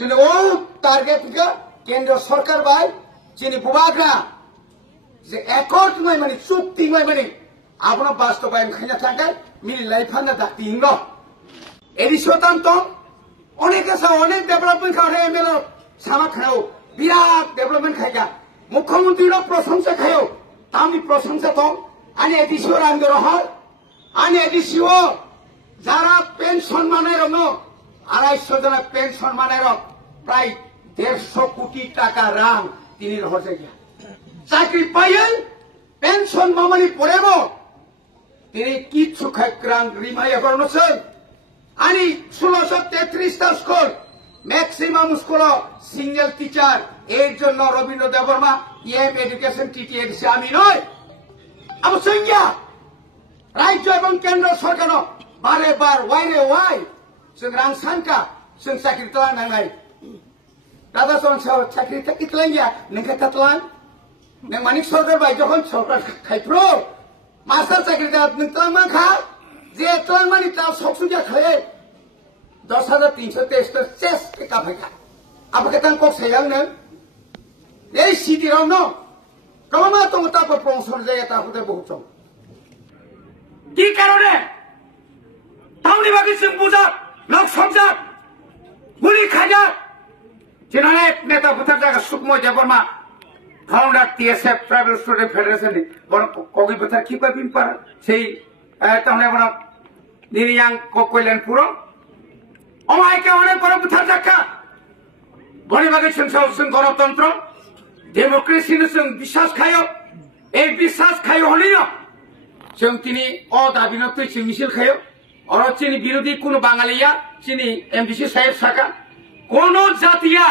जोंनि ও टारगेट के केंद्र सरकार बाय जोंनि बुबाग्रा जे एकर्ड नय माने चुक्ति नय माने आपना बास्तबायन खायना थाखाय मिलि लाइफाना दाक्ति हिंगो एदि सोताम तो अनेक ऐसा अनेक डेवलपमेंट खाए एमएलए सामा खायो बिराट डेवलपमेंट खायगा मुख्यमंत्री रो प्रशंसा खायो तामि प्रशंसा तो आने एदिसिओ रांग रहर आने एदिसिओ যারা পেনশন মানের নো 250 জন পেনশন মানের প্রায় 150 কোটি টাকা রাং তিনি হচ্ছে গিয়া চাকরি পাইল পেনশন মামানি পড়েব তিনি কিচ্ছু খাকরাং রিমাই করনছেন আনি 1633 টা school maximum school single teacher এর জন্য রবীন্দ্র দেববর্মা এম এডুকেশন টিটিএর আমি নয় অবশ্যই রাজ্য এবং কেন্দ্র সরকার बारे बार वाइरे वाइ जों रां सानका जों साख्रि तलां नांनाय दादा सनसाव साख्रि तलां गया नोंखा तलां नों मानिक सरकार बाय जखन सरकार खायफ्रो मास्टार साख्रि दा नों तलां माखा जे तलां मानि ता सकसुजा खाय 10373 चेस के काफायखा आपके तां कक सायां नों ए सिटी राव न कमा तो ता को प्रमोशन जाय ता हुदे बहुत की कारणे ताउनी बाकी जों बुजा लोक समझा गुली खाजा जिन्होंने नेता बुथार सुखमय Debbarma founder TSF tribal student federation बन कगि बुथार की बिन पर সেই তাহলে বন নিরিয়াং কইলেনপুর অমাইকে অনেক বড় বুথার জাকা বনি বাকি जों গণতন্ত্র ডেমোক্রেসি जों বিশ্বাস খায়ো এই বিশ্বাস খায়ো হলিও जों তিনি অদাবিনতই जों মিছিল খায়ো और चीनी विरोधी कुन बांगालिया चीनी एमडीसी साहेब शाखा कोनो जातिया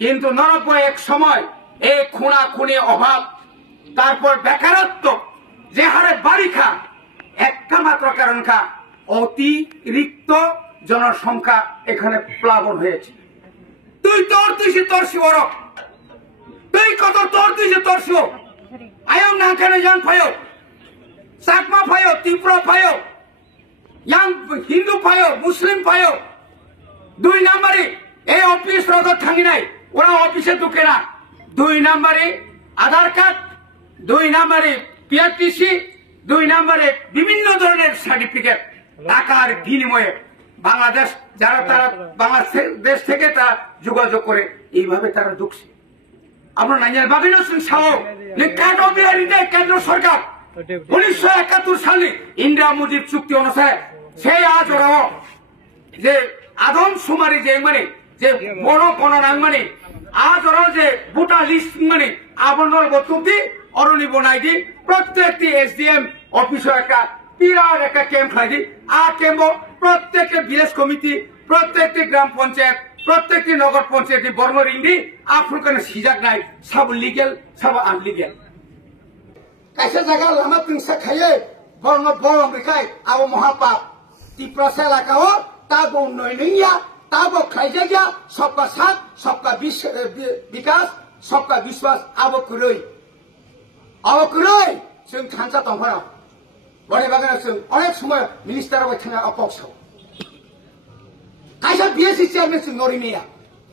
किन्तु 90 एक समय एक खुना खुनी अभाव तारपर बेकारत्व जे हारे बारिखा একটা মাত্র কারণ কা অতিরিক্ত জনসংখ্যা এখানে প্লাবন হয়েছে তুই তরসি ওর তুই কত তরসি আয়ং নাখানে জান ফায়ো সাকমা ফায়ো Tripura ফায়ো yang Hindu payo, Muslim payo, 2 নম্বরে এই অফিস রদ থাঙ্গিনাই ওরা অফিসে ঢুকে না 2 নম্বরে আধার কার্ড 2 নম্বরে পিআরটিসি 2 নম্বরে বিভিন্ন ধরনের সার্টিফিকেট টাকার বিনিময়ে বাংলাদেশ যারা তারা বাংলাদেশ থেকে তারা যোগাযোগ করে এইভাবে তারা ঢুকছে আমরা নাইয়ার বাবিনো সিং সাও যে কাটো বিহারিতে কেন্দ্র সরকার 1971 সালে ইন্ডিয়া মুজিব চুক্তি অনুসারে সেই আজ ওরাও যে আদম সুমারি যে মানে যে বড় গণনাং মানে আজ ওরাও যে ভোটার লিস্ট মানে আবরণ বতুকি অরণি বনাইদি প্রত্যেকটি এসডিএম অফিসে একটা বিরাট একটা ক্যাম্প খাইদি আ ক্যাম্প প্রত্যেকটি ভিলেজ কমিটি প্রত্যেকটি গ্রাম পঞ্চায়েত প্রত্যেকটি নগর পঞ্চায়েত বর্মর ইন্ডি আফ্রিকান সিজাক নাই সব লিগ্যাল সব আনলিগ্যাল कैसे जगह लामा पिंसा खाये बर्म बरम रिखाय आबो महापाप टिप्रा से लाका हो ताबो नयनिया ताबो खाइजे गया सबका साथ सबका विकास सबका विश्वास आबो कुरै जों खानसा दंफारा बड़े बागान जों अनेक समय मिनिस्टार बायथाना अपक्ष कैसे बीएससी चेयरमैन जों नरिनिया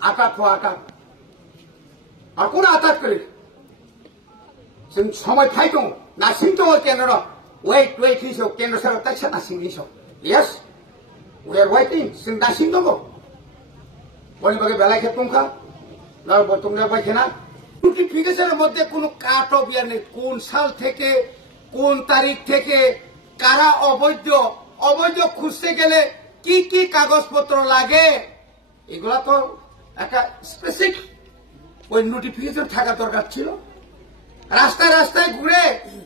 आकाट फो आकाट और कोन आकाट करे जों समय फाइ दं नासिं दङ केन्द्र वेट हिसाब केन्द्र सरकार ताक्सा नासिं हिसाब यस वी आर वेटिं जों नासिं दङ बनि बागे बेलाय खेतुंखा ना बतुंगा बायखेना নোটিফিকেশনের মধ্যে কোনো কাট অফ ইয়ার নেই কোন সাল থেকে কোন তারিখ থেকে কারা অবৈধ খুঁজতে গেলে কি কি কাগজপত্র লাগে এগুলা তো একটা স্পেসিফিক ওই নোটিফিকেশন থাকা দরকার ছিল রাস্তায় রাস্তায় ঘুরে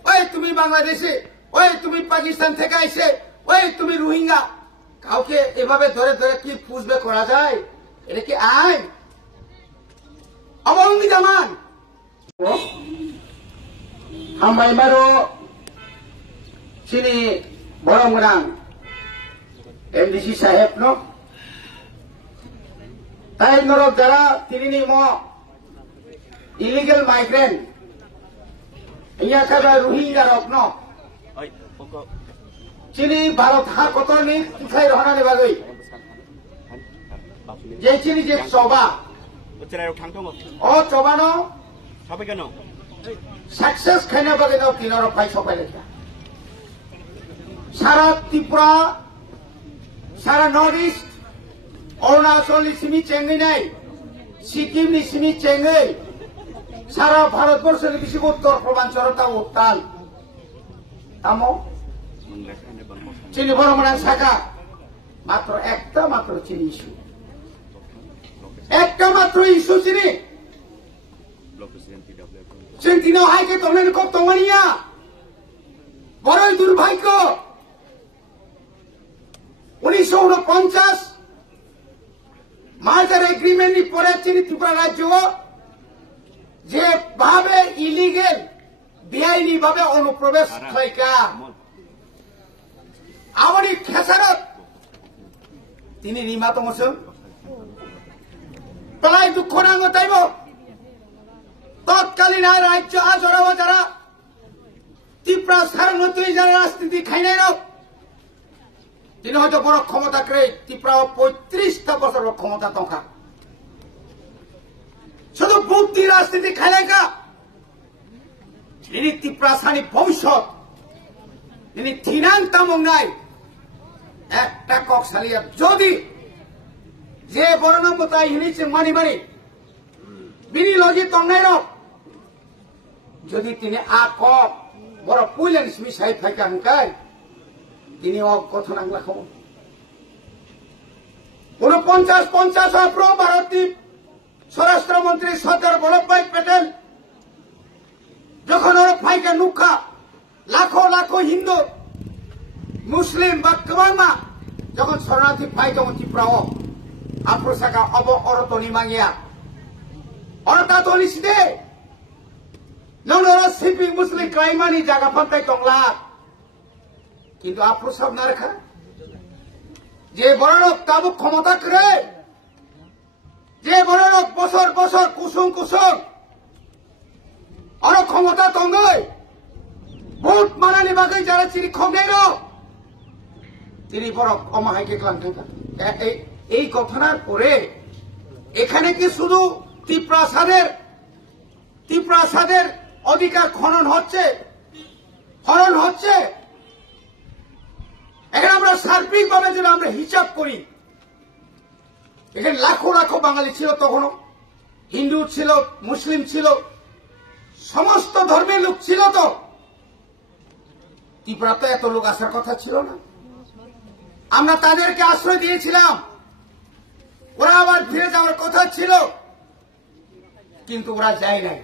ওই তুমি বাংলাদেশে ওই তুমি পাকিস্তান থেকে আইছে ওই তুমি রোহিঙ্গা কাউকে এভাবে ধরে ধরে কি পুষবে করা যায় এটা কি আইন অবলম্বী জামান হামবাই মারো চিনি বড় গোনাং এমডিসি সাহেব ন তাই নরক যারা তিনি ম ইলিগেল মাইগ্রেন্ট ইয়া কাবা রোহিঙ্গা রক ন চিনি ভারত হা কত নি তুখাই রহনানি বাগৈ 제친이 제 써봐 써봐노 सक्सेस खाने बगे तो तीनों पाई सफाई लेके सारा त्रिपुरा सारा नॉर्थ ईस्ट अरुणाचल सिमी चेंगे नहीं सिक्किम सिमी चेंगे सारा भारतवर्ष ने किसी को उत्तर पूर्वांचल ता उत्ताल तामो चीनी बरमना शाखा मात्र चीनी इशू एक मात्र इशू चीनी चिंतिनो है कि तुमने को तोमनिया बड़े दुर्भाग्य 1949 मार्चार एग्रीमेंट पर चीनी त्रिपुरा राज्य जे भावे इलिगेल बेआईनी भावे अनुप्रवेश थयका आवरी खेसारत तिनी निमात मसुन तलाई दुख नांगो ताइबो तत्कालीन राज्य आजरावा जरा त्रिपुरा सारनतुई जरा राजनीति खाइनाय रक তিনি হয়তো বড় ক্ষমতা করে ত্রিপুরা 35টা বছর ক্ষমতা তঙ্কা শুধু বুদ্ধি রাজনীতি খাইলেকা তিনি ত্রিপুরা সানি ভবিষ্যৎ তিনি থিনাং তামং নাই একটা কক্সালিয়া যদি যে বর্ণমতাই হিনিছে মানি মানি বিনি লজি তংনাই রক যদি তিনি আকক বড় পুইলেন সিমি সাই ফাইকা হংকাই তিনি কথা নাংলা খাবো 49 অপ্রো ভারতীয় স্বরাষ্ট্রমন্ত্রী সর্দার বল্লভভাই প্যাটেল যখন ওর ফাইকা নুখা লাখো লাখো হিন্দু মুসলিম বা কবাংমা যখন শরণার্থী ফাইকা ত্রিপুরাও আপ্রসাকা অব অরতনি মাঙ্গিয়া অরতা তনি সিদে নংরা সিপি মুসলিম ক্রাইমানি জায়গা ফান্তাই তংলা কিন্তু আপ্রসাব না রেখা যে বড় লোক তাবু ক্ষমতা করে যে বড় লোক বছর বছর কুসুম কুসুম অর ক্ষমতা তঙ্গই ভোট মানানি বাকি যারা চিনি খংনাই তিনি বড় অমাহাইকে ক্লান্তা এই ঘটনার পরে এখানে কি শুধু ত্রিপ্রাসাদের অধিকার খনন হচ্ছে এখানে আমরা সার্বিকভাবে যদি আমরা হিসাব করি এখানে লাখো লাখো বাঙালি ছিল তখনও হিন্দু ছিল মুসলিম ছিল সমস্ত ধর্মের লোক ছিল তো ত্রিপুরা তো এত লোক আসার কথা ছিল না আমরা তাদেরকে আশ্রয় দিয়েছিলাম ওরা আবার ফিরে যাওয়ার কথা ছিল কিন্তু ওরা যায় নাই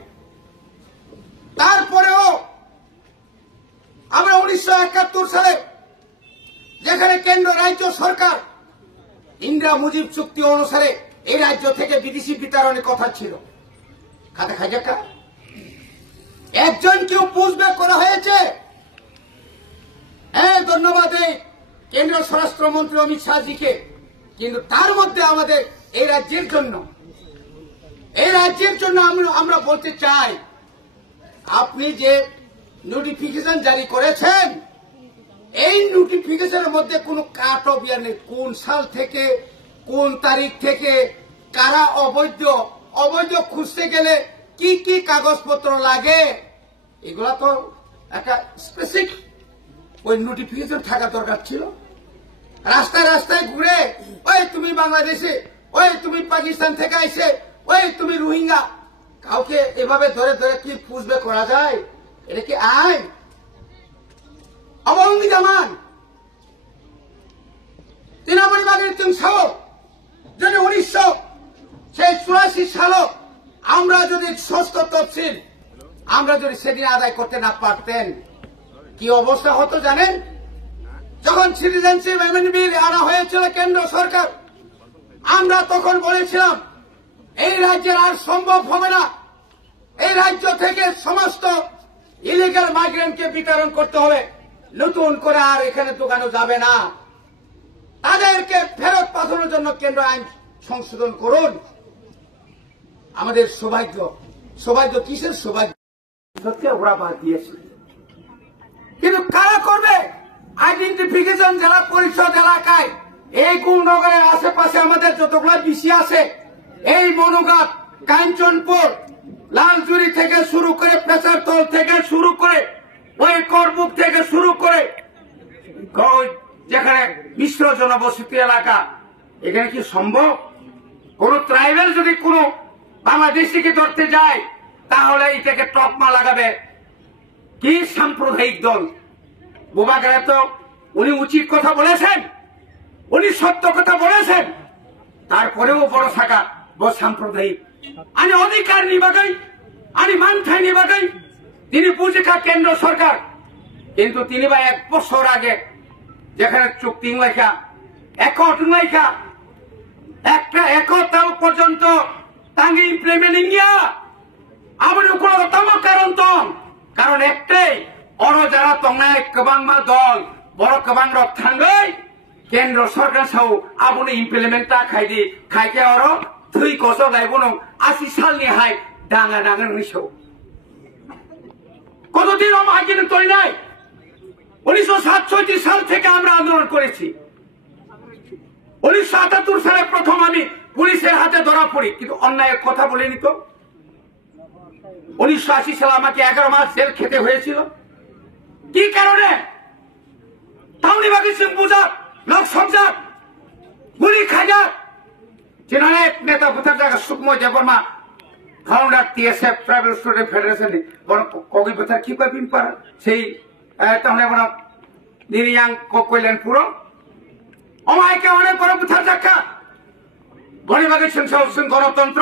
তারপরেও আমরা 1971 সালে যেখানে কেন্দ্র রাজ্য সরকার ইন্দিরা মুজিব চুক্তি অনুসারে এই রাজ্য থেকে বিদেশি বিতরণের কথা ছিল খাতা খাজাকা একজনকেও পুষব্যাক করা হয়েছে হ্যাঁ ধন্যবাদ কেন্দ্রীয় স্বরাষ্ট্রমন্ত্রী অমিত শাহজিকে কিন্তু তার মধ্যে আমাদের এই রাজ্যের জন্য আমরা বলতে চাই আপনি যে নোটিফিকেশন জারি করেছেন এই নোটিফিকেশনের মধ্যে কোনো কাট অফ ইয়ার নেই কোন সাল থেকে কোন তারিখ থেকে কারা অবৈধ খুঁজতে গেলে কি কি কাগজপত্র লাগে এগুলা তো একটা স্পেসিফিক ওই নোটিফিকেশন থাকা দরকার ছিল রাস্তায় রাস্তায় ঘুরে ওই তুমি বাংলাদেশে ওই তুমি পাকিস্তান থেকে আইছে ওই তুমি রোহিঙ্গা কাউকে এভাবে ধরে ধরে কি পুষবে করা যায় এটা কি আইন অবলম্বিতমান তৃণমূল বাগের তিনশো যদি 1984 সাল আমরা যদি ষষ্ঠ তফসিল আমরা যদি সেদিন আদায় করতে না পারতেন কি অবস্থা হতো জানেন যখন সিটিজেনশিপ অ্যামেন্ডমেন্ট বিল আনা হয়েছিল কেন্দ্র সরকার আমরা তখন বলেছিলাম এই রাজ্যের আর সম্ভব হবে না এই রাজ্য থেকে সমস্ত ইলিগাল মাইগ্রেন্টকে বিতরণ করতে হবে নতুন করে আর এখানে দোকানো যাবে না তাদেরকে ফেরত পাঠানোর জন্য কেন্দ্র আইন সংশোধন করুন আমাদের সৌভাগ্য কিসের সৌভাগ্য সত্যি ওরা বাদ দিয়েছে কিন্তু কারা করবে আইডেন্টিফিকেশন জেলা পরিষদ এলাকায় এই গুণনগরের আশেপাশে আমাদের যতগুলো বিসি আছে এই মনোগাত কাঞ্চনপুর লালজুরি থেকে শুরু করে প্রেসারতল থেকে শুরু করে ওই করবুক থেকে শুরু করে যেখানে মিশ্র জনবসতি এলাকা এখানে কি সম্ভব কোন ট্রাইবেল যদি কোন বাংলাদেশিকে ধরতে যায় তাহলে এটাকে টপমা লাগাবে কি সাম্প্রদায়িক দল বোবাগারে তো উনি উচিত কথা বলেছেন উনি সত্য কথা বলেছেন তারপরেও বড় থাকা বড় সাম্প্রদায়িক আমি অধিকার নিবাগাই আমি মানথাই নিবাগাই তিনি বুঝেখা কেন্দ্র সরকার কিন্তু তিনি বা 1 বছর আগে যেখানে চুক্তি লেখা একট লেখা একটা একতাও পর্যন্ত তাঙ্গি ইমপ্লিমেন্টিং ইয়া আমার কোনো তম কারণ একটাই অর যারা তংনায় কবাংমা দল বড় কবাং রক থাঙ্গই কেন্দ্র সরকার সাউ আবুনি ইমপ্লিমেন্টটা খাইদি খাইকে অর থুই কস গাইবন 80 সালনি হাই ডাঙা ডাঙা নিশো কতদিন আমাকে তৈরি নাই 1967 সাল থেকে আমরা আন্দোলন করেছি 1978 সালে প্রথম আমি পুলিশের হাতে ধরা পড়ি কিন্তু অন্যায়ের কথা বলিনি তো 1980 সালে আমাকে 11 মাস জেল খেতে হয়েছিল কি কারণে তাউনিবাগী সিং বুঝা লোক সমঝাত গুলি খাজা जिन्होंने नेता भूतर जाकर Sukhmay Debbarma founder TSF tribal student federation कगी भूतर की पिन पर से निरियां कल्याण पुरो अमाय के अनेक बड़ भूतर जाका बनिबागी सिंह गणतंत्र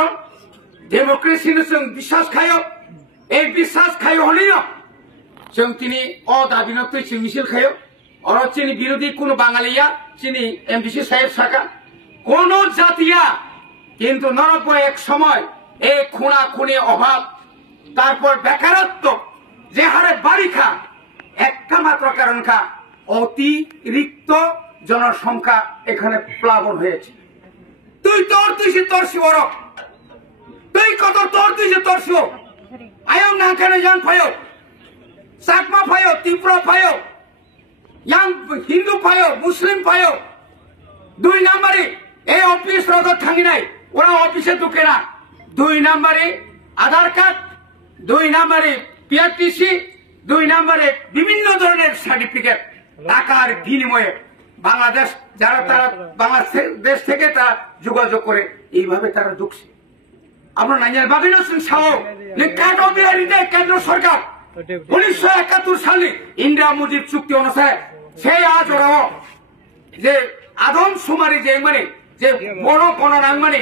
डेमोक्रेसी विश्वास खायो এই বিশ্বাস খাইও হলিও जों তিনি অদাবিনতই जों মিছিল খাইও और চিনি বিরোধী কোন বাঙালিয়া চিনি এমডিসি সাহেব শাখা কোন জাতিয়া কিন্তু 91 সময় এই খুনা খুনি অভাব তারপর বেকারত্ব যে হারে বাড়িখা একটা মাত্র কারণ খা অতিরিক্ত জনসংখ্যা এখানে প্লাবন হয়েছে তুই তোরসি ওর তুই কত তোরসি আয়ং নাখানে জান ফায়ো চাকমা ফায়ো ত্রিপুরা ফায়ো ইয়াং হিন্দু ফায়ো মুসলিম ফায়ো 2 নম্বরে এই অফিস রগত থাকি নাই ওরা অফিসে ঢুকে না 2 নম্বরে আধার কার্ড 2 নম্বরে পিআরটিসি 2 নম্বরে বিভিন্ন ধরনের সার্টিফিকেট টাকার বিনিময়ে বাংলাদেশ যারা তারা বাংলাদেশ থেকে তারা যোগাযোগ করে এইভাবে তারা ঢুকছে আপনার নাইজার বাগিনা সিং সাহ কাটো বিহারিতে কেন্দ্র সরকার 1971 সালে ইন্দিরা মুজিব চুক্তি অনুসারে সেই আজ ওরাও যে আদম সুমারি যে মানে যে বড় গণনা মানে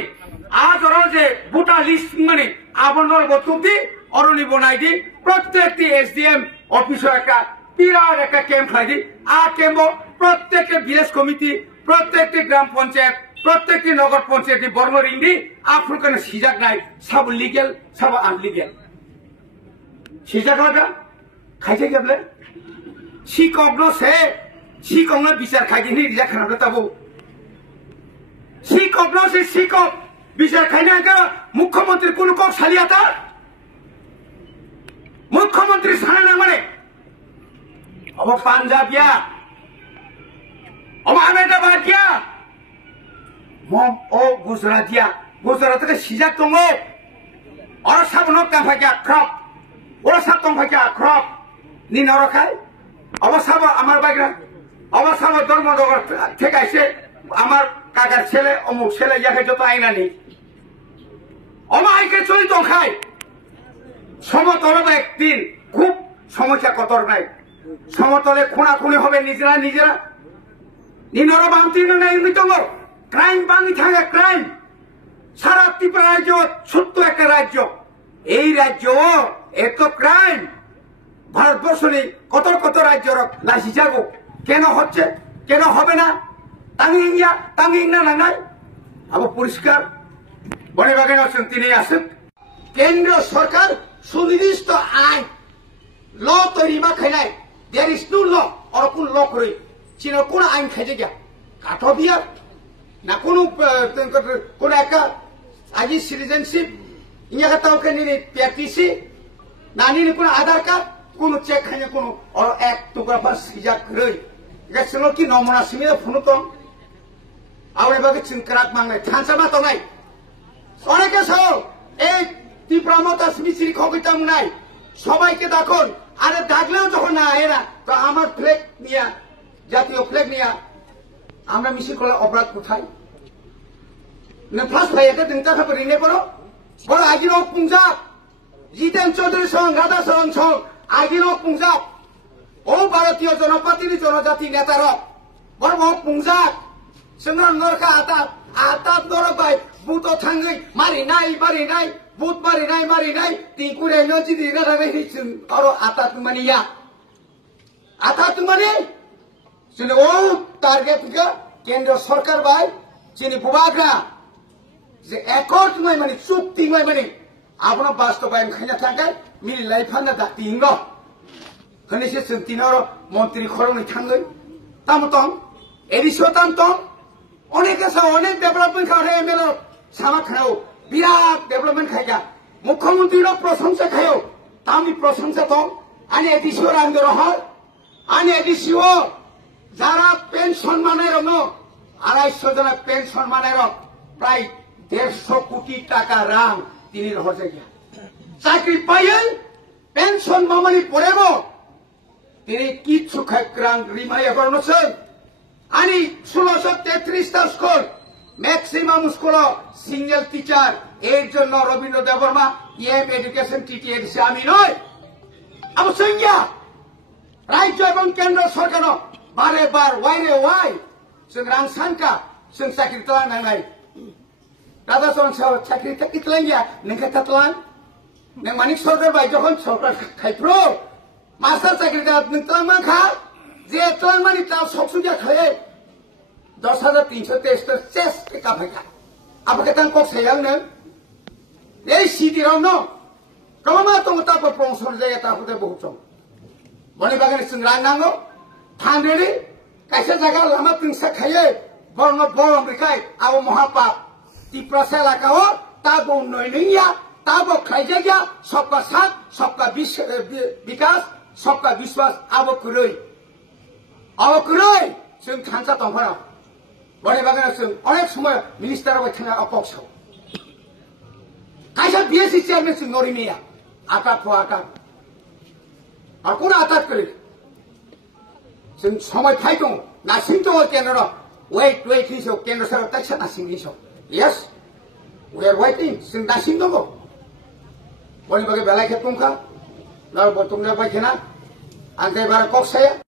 আজ ওরাও যে ভোটার লিস্ট মানে আবরণ বতুতি অরণি বনাই দি প্রত্যেকটি এসডিএম অফিসে একটা বিরাট একটা ক্যাম্প খাই দি আর ক্যাম্প প্রত্যেকটি ভিলেজ কমিটি প্রত্যেকটি গ্রাম পঞ্চায়েত প্রত্যেকটি নগর পঞ্চায়েত বর্মর ইন্দি আপনার কোনো সিজাক নাই সব লিগেল সব আনলিগেল সিজাক লাগা খাইছে গেলে শিকগ্ন সে শিকগ্ন বিচার খাইছে নি রিজা খানাবলে তাবো শিকগ্ন সে শিকক বিচার খাইনা কা মুখ্যমন্ত্রী কোন কক সালিয়াতা মুখ্যমন্ত্রী সানা না মানে अब পাঞ্জাবিয়া अब আহমেদাবাদিয়া মম ও গুজরাটিয়া গুজরাট থেকে সিজাক দङ और साबनो काफाया क्रप ওরা সাব তংফাইয়া क्रप নি নরখাই অবসাব আমার বাগরা অবসাব ধর্মনগর থেকে এসে আমার কাকার ছেলে অমুক ছেলে ইয়াকে যত আইনা নেই অমাইকে চলি তংখাই সমতল একদিন খুব সমস্যা কতর নাই সমতলে খুনাখুনি হবে নিজেরা নিজেরা নিনর বামতিন নাই মিতঙ্গ ক্রাইম বাঙি থাকে ক্রাইম সারা ত্রিপুরা রাজ্য ছোট্ট একটা রাজ্য এই রাজ্য এত ক্রাইম ভারতবর্ষ নেই কত কত রাজ্য লাসি যাবো কেন হচ্ছে কেন হবে না তাঙ্গি না নাই আবার পরিষ্কার বনে বাগান আছেন তিনি আছেন কেন্দ্রীয় সরকার সুনির্দিষ্ট আইন ল তৈরি বা খাইনাই দেয়ার ইজ নো ল আর কোন ল করে চীনের কোন আইন খাইছে গিয়া কাঠো বিয়া না কোন একটা আজি সিটিজেনশিপ ইয়া তাওকে নিনি পিআরটিসি না নিনি কোন আধার কার্ড কোন চেক খাইনে কোন আর এক টুকরা পাস সিজাক রই গেছিল কি নমুনা সিমিলে ফোনতম आवरे बागे चिंकराक मांगनाय थांसामा तंनाय অনেকে সহ এই তীব্রমতা মিছিল খবিতা মুনাই সবাইকে দেখুন আরে ডাকলেও যখন না এরা তো আমার ফ্ল্যাগ নিয়ে জাতীয় ফ্ল্যাগ নিয়ে আমরা মিছিল করলে অপরাধ কোথায় ফার্স্ট ভাই এটা দিনটা খাবে রিনে করো বড় আগির পুঞ্জাব জিতেন চৌধুরী সং রাধা সং সং আগির পুঞ্জাব ও ভারতীয় জনপাতিনি জনজাতি নেতার বড় পুঞ্জাব সেঙ্গর নরকা আতাপ আতাপ নরবাই বুতো থাঙ্গै मारिनाय बुत मारिनाय तिंकुरे नोजि दिना रानै हिसिन अरो आता तुमानिया आता तुमानि सिने ओ टार्गेट का केंद्र सरकार बाय सिने बुबाग्रा जे एकर्ड मै माने चुक्ति मै माने आपना बास्तबायन खाना थांगाय मिल लाइफाना दातिंगो खनिसे सिनतिनरो मन्त्री खरंनि थांगै तामतम एडिसो तामतम अनेक डेभलपमेंट खारे एमएलए सामा खायो বিরাট ডেভেলপমেন্ট খাইকা মুখ্যমন্ত্রীর প্রশংসা খায়ো তামি প্রশংসা তো আনি এডিসিও রাঙ্গ রহল আনি এডিসিও যারা পেনশন মানের রঙ 250 জন পেনশন মানের প্রায় 150 কোটি টাকা রাং তিনি রহজে গিয়া চাকরি পাইল পেনশন মামানি পড়েব তিনি কিচ্ছু খাইক্রাং রিমাইয়া করনছে আনি 1633 টা school maximum school single teacher एक जन रवीन्द्र देवर्मा एम एडुकेशन टीटीएड से आमी नय अब संज्ञा राज्य एवं केंद्र सरकार बारे बार वाई जों रां सानका जों साख्रि तला नांनाय दादा जों साख्रि तकितलां गया नोंखा ततलां नों मानिक सरकार बाय जखन सरकार खायफ्रो मास्टार साख्रि दा नोंतलां माखा जे तलां मानि ता सकसुदिया खाय 10,300 চেস টিকা ফাইকা আপনাকে তান কক সাইয়াংনো এই সিটিরাवनो কমা তংতা প্রমোশন জায়গা তাহলে বহুত বনি বাগানে সিংরাং নাঙ্গো থান্ডেরি কাইসা জায়গা লামা পিংসা খাইয়ে বর্ণ বরম রিখাই আবো মহাপাপ টিপ্রাসা লাগাও তাবো নয়নিয়া তাবো খাইজা গিয়া सबका साथ सबका विकास सबका विश्वास आबो कुरै जों थांसा दंफाना बड़े बागान जों अनेक समय मिनिस्टार थाना अपक्ष कैसा बीएससी चेयरमैन जों नरिमिया आकाट फो आकाट और कौन आकाट करे जों समय फाइ दं नासिं दं केन्द्र वेट हिसो केन्द्र सरकार ताक्सा नासिं हिसो यस वी आर वेटिंग जों नासिं दं बड़े बागे बेलाय खेतुमखा लार बतुमना बायखेना आंते बार कक्साया